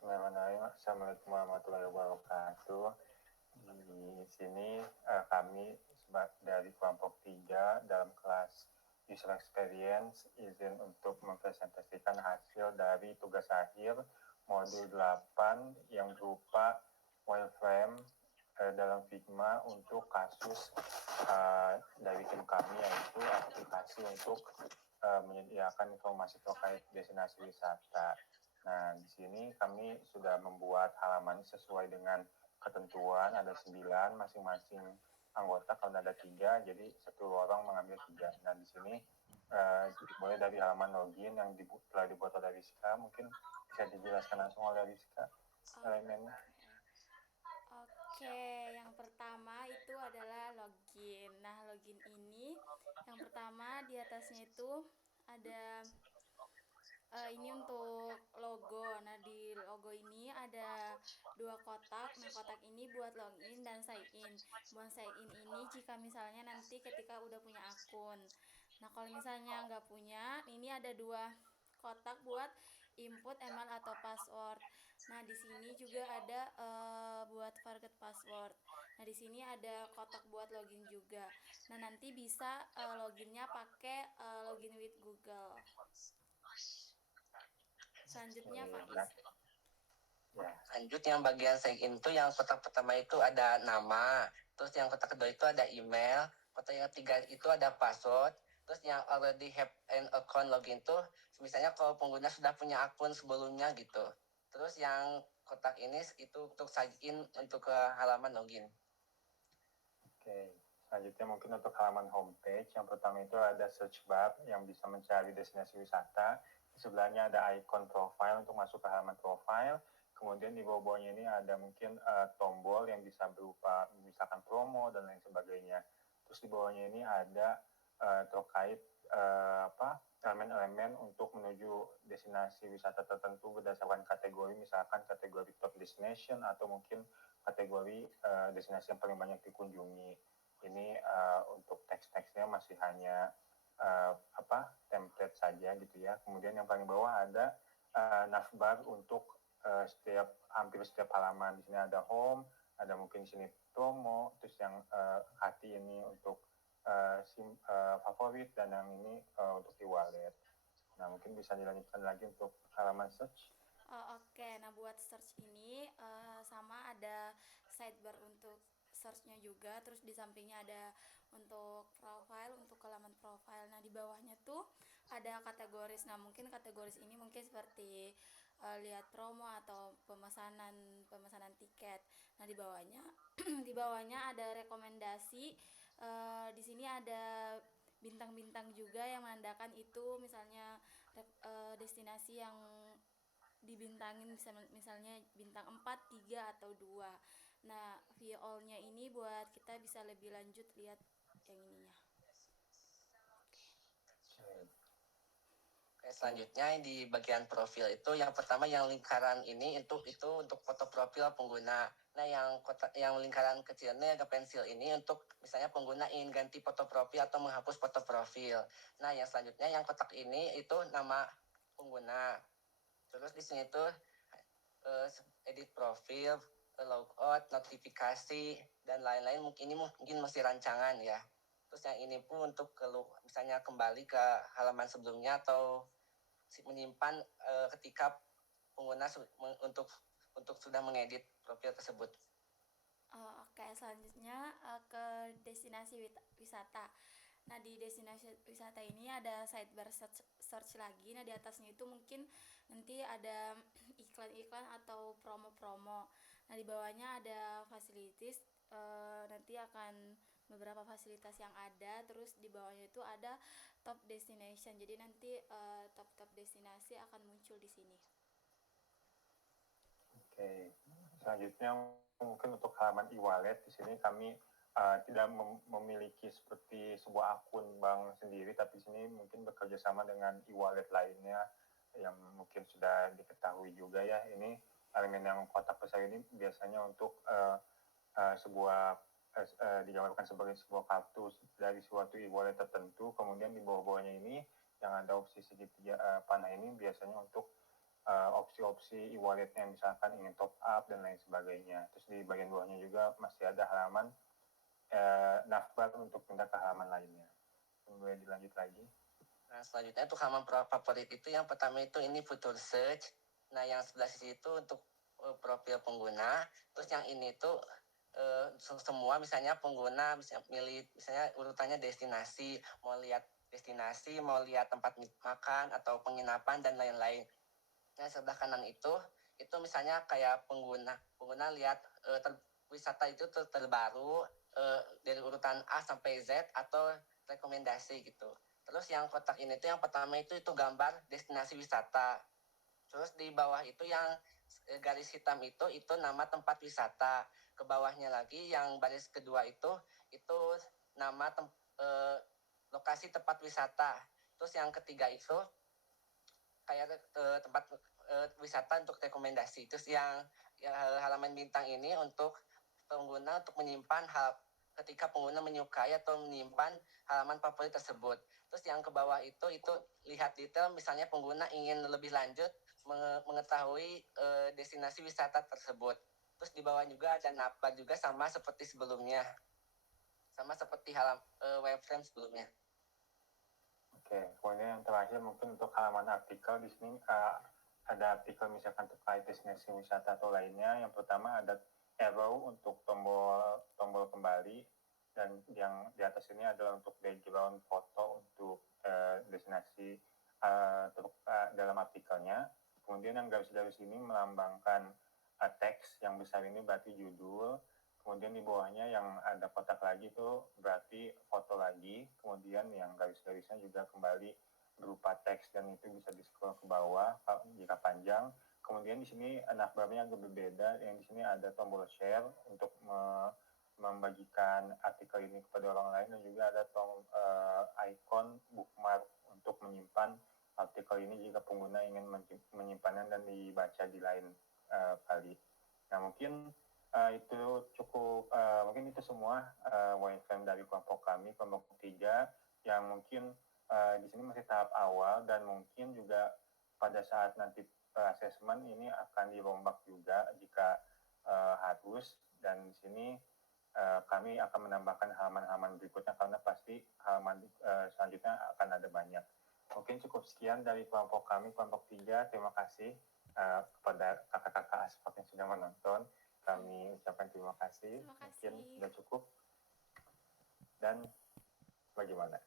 Bismillahirrahmanirrahim. Assalamualaikum warahmatullahi wabarakatuh. Di sini kami dari kelompok 3 dalam kelas User Experience izin untuk mempresentasikan hasil dari tugas akhir modul 8 yang berupa wireframe dalam Figma untuk kasus dari tim kami, yaitu aplikasi untuk menyediakan informasi terkait destinasi wisata. Nah, di sini kami sudah membuat halaman sesuai dengan ketentuan, ada 9, masing-masing anggota kalau ada 3, jadi satu orang mengambil 3. Nah, di sini mulai dari halaman login yang telah dibuat oleh Rizka, mungkin bisa dijelaskan langsung oleh Rizka elemennya. Oke, yang pertama itu adalah login. Nah, login ini yang pertama di atasnya itu ada ini untuk logo. Nah, di logo ini ada 2 kotak. Nah, kotak ini buat login dan sign in. Buat sign in ini jika misalnya nanti ketika udah punya akun. Nah, kalau misalnya nggak punya, ini ada 2 kotak buat input email atau password. Nah, di sini juga ada buat forget password. Nah, di sini ada kotak buat login juga. Nah, nanti bisa loginnya pakai login with Google. Selanjutnya Faiz. Lanjut yang bagian sign in itu yang kotak pertama itu ada nama, terus yang kotak kedua itu ada email, kotak yang ketiga itu ada password, terus yang already have an account login tuh misalnya kalau pengguna sudah punya akun sebelumnya gitu. Terus yang kotak ini itu untuk sign in untuk ke halaman login. Oke, selanjutnya mungkin untuk halaman homepage. Yang pertama itu ada search bar yang bisa mencari destinasi wisata. Di sebelahnya ada icon profile untuk masuk ke halaman profile. Kemudian di bawah-bawahnya ini ada mungkin tombol yang bisa berupa misalkan promo dan lain sebagainya. Terus di bawahnya ini ada terkait elemen-elemen untuk menuju destinasi wisata tertentu berdasarkan kategori, misalkan kategori top destination atau mungkin kategori destinasi yang paling banyak dikunjungi. Ini untuk teks-teksnya masih hanya template saja gitu ya. Kemudian yang paling bawah ada navbar untuk hampir setiap halaman. Di sini ada home, ada mungkin di sini promo, terus yang hati ini untuk favorit, dan yang ini untuk e-wallet. Nah, mungkin bisa dilanjutkan lagi untuk halaman search. Oke, nah buat search ini sama ada sidebar untuk searchnya juga, terus di sampingnya ada untuk profile, untuk halaman profile. Nah, di bawahnya tuh ada kategoris. Nah, mungkin kategoris ini mungkin seperti lihat promo atau pemesanan tiket. Nah, di bawahnya di bawahnya ada rekomendasi. Di sini ada bintang-bintang juga yang menandakan itu misalnya destinasi yang dibintangin, misalnya bintang 4, 3 atau 2. Nah, view all-nya ini buat kita bisa lebih lanjut lihat yang ininya. Oke, selanjutnya di bagian profil itu yang pertama yang lingkaran ini itu untuk foto profil pengguna. Nah, yang lingkaran kecilnya agak pensil ini untuk misalnya pengguna ingin ganti foto profil atau menghapus foto profil. Nah, yang selanjutnya yang kotak ini itu nama pengguna. Terus di sini tuh edit profil, logout, notifikasi dan lain-lain. Ini mungkin masih rancangan ya. Terus yang ini pun untuk misalnya kembali ke halaman sebelumnya atau menyimpan ketika pengguna untuk sudah mengedit profil tersebut. Oke, selanjutnya ke destinasi wisata. Nah, di destinasi wisata ini ada sidebar search lagi. Nah, di atasnya itu mungkin nanti ada iklan-iklan atau promo-promo. Nah, di bawahnya ada facilities, nanti akan beberapa fasilitas yang ada. Terus di bawahnya itu ada top destination. Jadi nanti top destinasi akan muncul di sini. Oke, selanjutnya mungkin untuk halaman e-wallet. Di sini kami tidak memiliki seperti sebuah akun bank sendiri, tapi di sini mungkin bekerja sama dengan e-wallet lainnya yang mungkin sudah diketahui juga ya. Ini elemen yang kotak besar ini biasanya untuk sebuah digambarkan sebagai sebuah kartu dari suatu e-wallet tertentu. Kemudian di bawah-bawahnya ini yang ada opsi segitiga panah ini biasanya untuk opsi-opsi e-walletnya, misalkan ingin top up dan lain sebagainya. Terus di bagian bawahnya juga masih ada halaman navbar untuk pindah ke halaman lainnya. Kemudian dilanjut lagi. Nah, selanjutnya untuk halaman favorit itu yang pertama itu ini fitur search. Nah, yang sebelah sisi itu untuk profil pengguna. Terus yang ini tuh semua misalnya pengguna bisa milih misalnya urutannya destinasi, mau lihat destinasi, mau lihat tempat makan atau penginapan dan lain-lain. Nah, sebelah kanan itu misalnya kayak pengguna lihat wisata itu terbaru dari urutan A sampai Z atau rekomendasi gitu. Terus yang kotak ini tuh yang pertama itu gambar destinasi wisata. Terus di bawah itu yang garis hitam itu nama tempat wisata. Ke bawahnya lagi yang baris kedua itu nama lokasi tempat wisata. Terus yang ketiga itu kayak tempat wisata untuk rekomendasi. Terus yang halaman bintang ini untuk pengguna untuk menyimpan ketika pengguna menyukai atau menyimpan halaman favorit tersebut. Terus yang ke bawah itu lihat detail, misalnya pengguna ingin lebih lanjut mengetahui destinasi wisata tersebut. Terus di bawah juga ada navbar juga sama seperti sebelumnya, sama seperti wireframe sebelumnya. Oke, kemudian yang terakhir mungkin untuk halaman artikel di sini ada artikel misalkan terkait destinasi wisata atau lainnya. Yang pertama ada arrow untuk tombol kembali, dan yang di atas ini adalah untuk background foto untuk destinasi dalam artikelnya. Kemudian yang garis-garis ini melambangkan teks yang besar ini berarti judul. Kemudian di bawahnya yang ada kotak lagi itu berarti foto lagi. Kemudian yang garis-garisnya juga kembali berupa teks dan itu bisa di-scroll ke bawah jika panjang. Kemudian di sini navbarnya agak berbeda. Yang di sini ada tombol share untuk membagikan artikel ini kepada orang lain, dan juga ada icon bookmark untuk menyimpan artikel ini jika pengguna ingin menyimpannya dan dibaca di lain kali. Nah, mungkin itu cukup, mungkin itu semua wireframe dari kelompok kami, kelompok 3, yang mungkin di sini masih tahap awal, dan mungkin juga pada saat nanti assessment ini akan dirombak juga jika harus, dan di sini kami akan menambahkan halaman-halaman berikutnya karena pasti halaman selanjutnya akan ada banyak. Mungkin cukup sekian dari kelompok kami, kelompok 3. Terima kasih kepada kakak-kakak Aspak yang sudah menonton. Kami ucapkan terima kasih. Mungkin sudah cukup. Dan bagaimana?